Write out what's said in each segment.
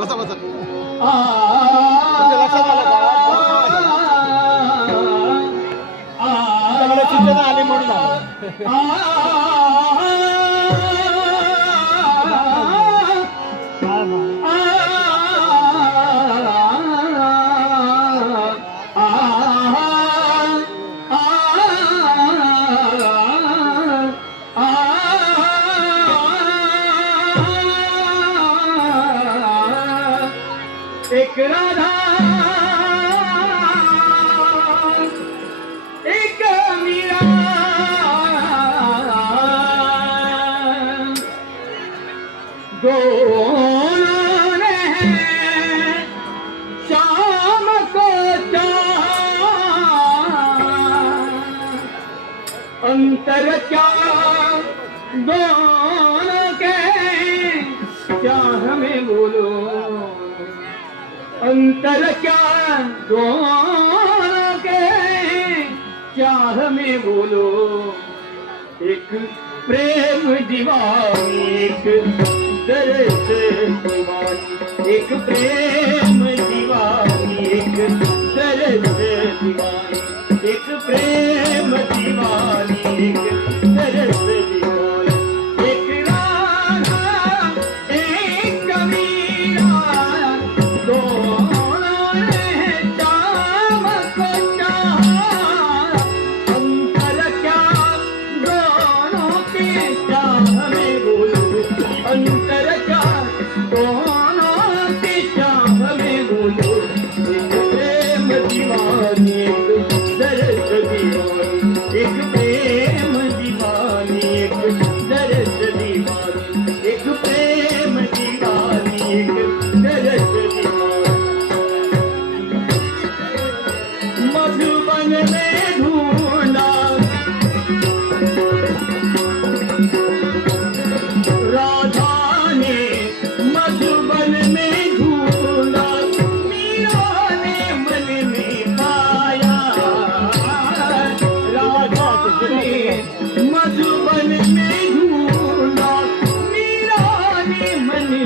बसा बसा. लक्षात आलं का? आली म्हणून एक राधा एक मीरा दो ने शाम को अंतर क्या दोनों के, क्या हमें बोलो? अंतर क्या दोनों के चाह में बोलो। एक प्रेम दीवानी एक दर्द एक प्रेम दीवानी एक दर्द दीवानी एक प्रेम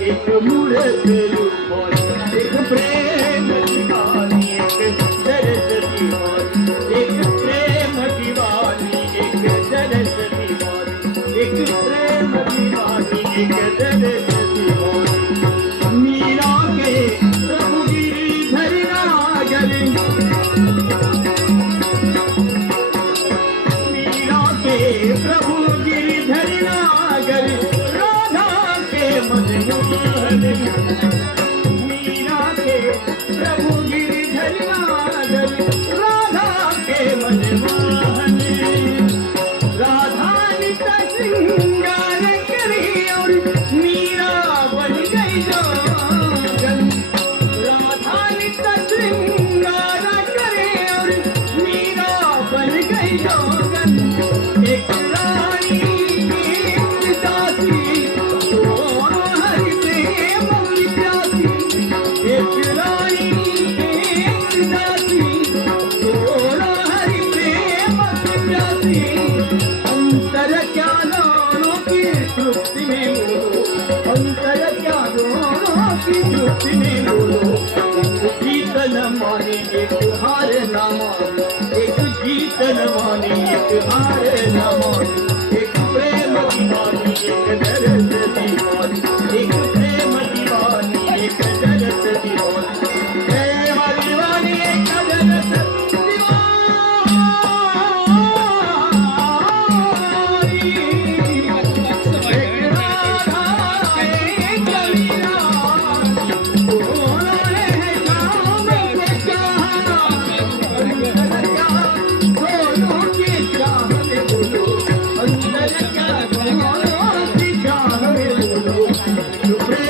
এই প্রভুরে 我也没看 युक्ति में बोलो अंतर ज्ञानों की युक्ति में बोलो गीतल माने एक हार नामा एक गीतल माने एक हार नामा एक प्रेम की मानी एक दर्द You pray.